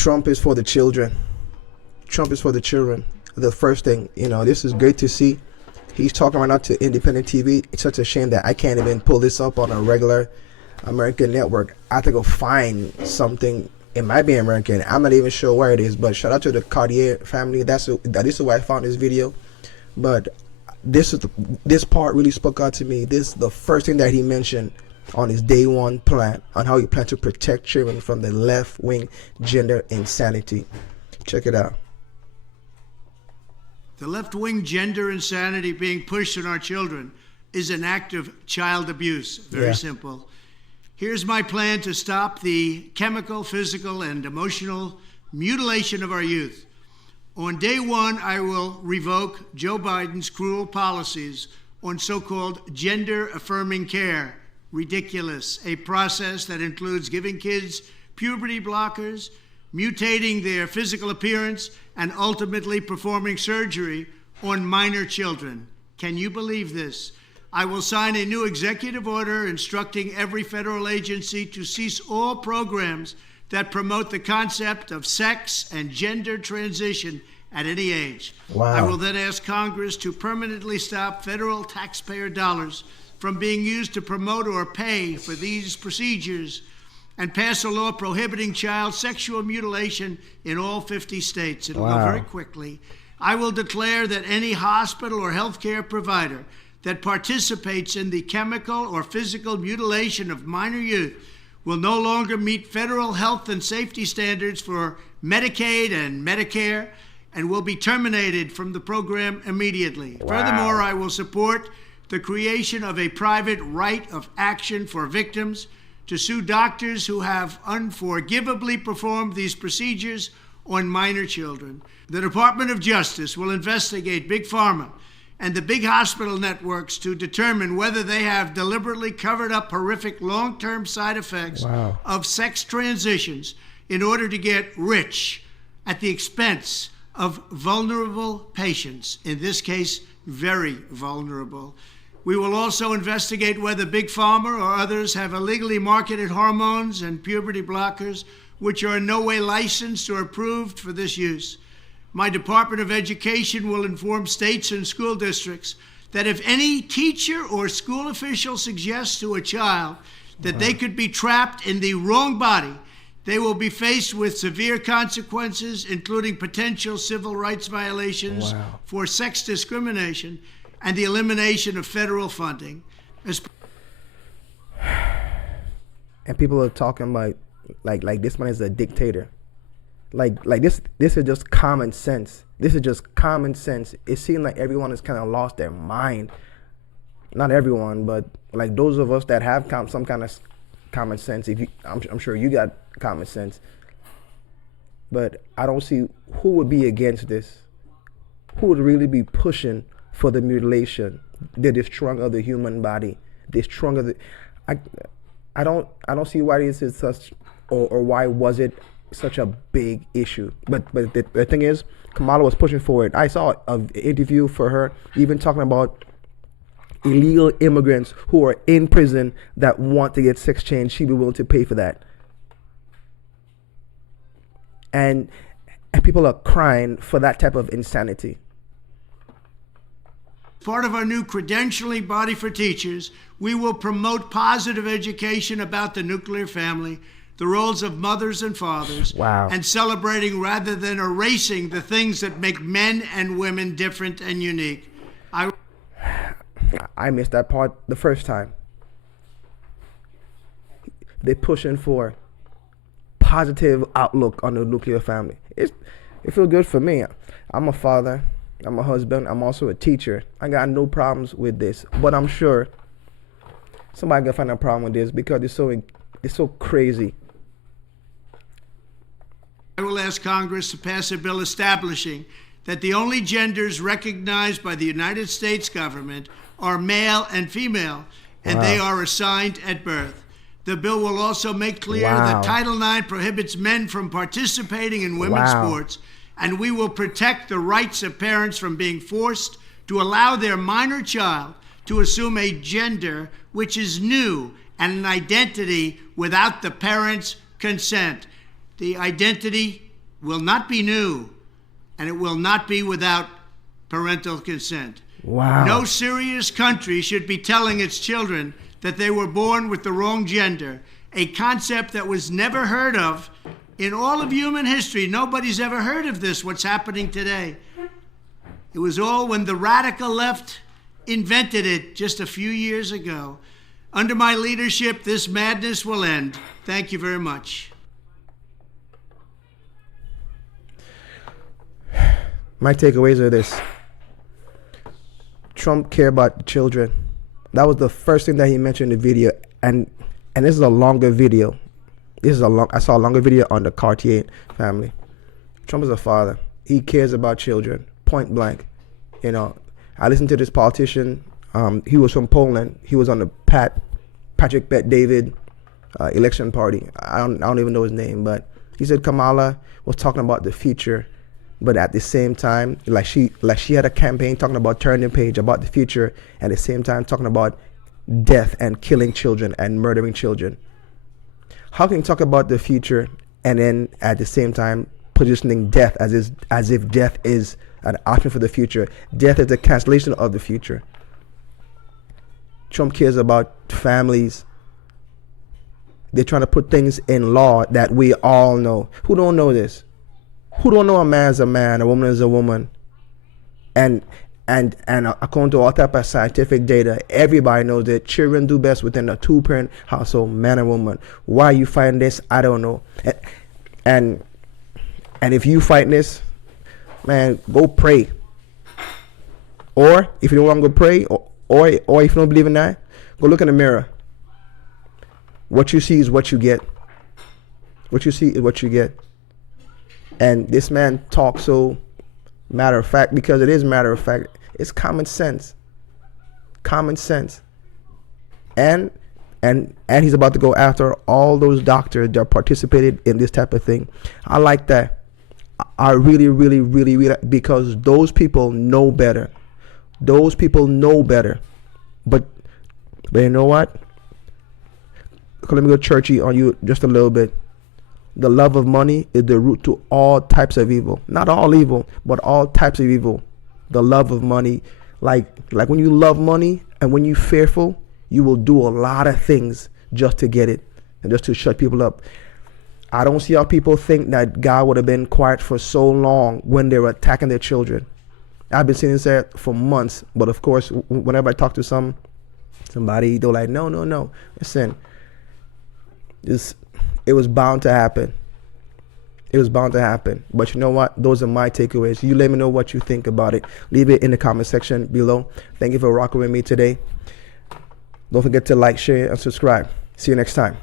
Trump is for the children. Trump is for the children. The first thing, this is great to see. He's talking right now to independent TV. It's such a shame that I can't even pull this up on a regular American network. I have to go find something. It might be American. I'm not even sure where it is. But shout out to the Cartier family. This is where I found this video. But this part really spoke out to me. This is the first thing that he mentioned on his day one plan on how he planned to protect children from the left-wing gender insanity. Check it out. The left-wing gender insanity being pushed on our children is an act of child abuse. Very simple. Here's my plan to stop the chemical, physical, and emotional mutilation of our youth. On day one, I will revoke Joe Biden's cruel policies on so-called gender-affirming care. Ridiculous. A process that includes giving kids puberty blockers, mutating their physical appearance, and ultimately performing surgery on minor children. Can you believe this? I will sign a new executive order instructing every federal agency to cease all programs that promote the concept of sex and gender transition at any age. Wow. I will then ask Congress to permanently stop federal taxpayer dollars from being used to promote or pay for these procedures and pass a law prohibiting child sexual mutilation in all 50 states. It'll go very quickly. I will declare that any hospital or healthcare provider that participates in the chemical or physical mutilation of minor youth will no longer meet federal health and safety standards for Medicaid and Medicare and will be terminated from the program immediately. Wow. Furthermore, I will support the creation of a private right of action for victims to sue doctors who have unforgivably performed these procedures on minor children. The Department of Justice will investigate Big Pharma and the big hospital networks to determine whether they have deliberately covered up horrific long-term side effects of sex transitions in order to get rich at the expense of vulnerable patients, in this case, very vulnerable. We will also investigate whether Big Pharma or others have illegally marketed hormones and puberty blockers which are in no way licensed or approved for this use. My Department of Education will inform states and school districts that if any teacher or school official suggests to a child that they could be trapped in the wrong body, they will be faced with severe consequences, including potential civil rights violations for sex discrimination and the elimination of federal funding. And people are talking about like this man is a dictator. Like this is just common sense. This is just common sense. It seems like everyone has kind of lost their mind. Not everyone, but like those of us that have some kind of common sense. I'm sure you got common sense. But I don't see who would be against this. Who would really be pushing for the mutilation, the destroying of the human body, destroying of the. I don't see why this is such, or why was it such a big issue. But the thing is, Kamala was pushing for it. I saw an interview for her even talking about illegal immigrants who are in prison that want to get sex change. She'd be willing to pay for that. And people are crying for that type of insanity. Part of our new credentialing body for teachers, we will promote positive education about the nuclear family, the roles of mothers and fathers, and celebrating rather than erasing the things that make men and women different and unique. I missed that part the first time. They're pushing for positive outlook on the nuclear family. It feels good for me. I'm a father. I'm a husband. I'm also a teacher. I got no problems with this, but I'm sure somebody gonna find a problem with this because it's so crazy. I will ask Congress to pass a bill establishing that the only genders recognized by the United States government are male and female, and they are assigned at birth. The bill will also make clear that Title IX prohibits men from participating in women's sports, and we will protect the rights of parents from being forced to allow their minor child to assume a gender which is new and an identity without the parent's consent. The identity will not be new, and it will not be without parental consent. Wow. No serious country should be telling its children that they were born with the wrong gender, a concept that was never heard of in all of human history. Nobody's ever heard of this, what's happening today. It was all when the radical left invented it just a few years ago. Under my leadership, this madness will end. Thank you very much. My takeaways are this. Trump cared about children. That was the first thing that he mentioned in the video. And this is a longer video. I saw a longer video on the Cartier family. Trump is a father. He cares about children, point blank. You know, I listened to this politician. He was from Poland. He was on the Patrick Bet-David election party. I don't even know his name, but he said Kamala was talking about the future, but at the same time, like she had a campaign talking about turning the page about the future, at the same time talking about death and killing children and murdering children. How can you talk about the future and then at the same time positioning death as if death is an option for the future? Death is a cancellation of the future. Trump cares about families. They're trying to put things in law that we all know. Who don't know this? Who don't know a man is a man, a woman is a woman? And according to all type of scientific data, everybody knows that children do best within a two-parent household, man and woman. Why you fighting this? I don't know. And if you fighting this, man, go pray. Or if you don't want to go pray, or if you don't believe in that, go look in the mirror. What you see is what you get. What you see is what you get. And this man talks so matter of fact because it is matter of fact. It's common sense. Common sense. And he's about to go after all those doctors that participated in this type of thing. I like that. I really, really, really, really, because those people know better. Those people know better. But you know what? Let me go churchy on you just a little bit. The love of money is the root to all types of evil. Not all evil, but all types of evil. The love of money. Like when you love money and when you're fearful, you will do a lot of things just to get it and just to shut people up. I don't see how people think that God would have been quiet for so long when they were attacking their children. I've been seeing this for months, but of course, whenever I talk to somebody, they're like, no. Listen, it was bound to happen. It was bound to happen. But you know what? Those are my takeaways. You let me know what you think about it. Leave it in the comment section below. Thank you for rocking with me today. Don't forget to like, share, and subscribe. See you next time.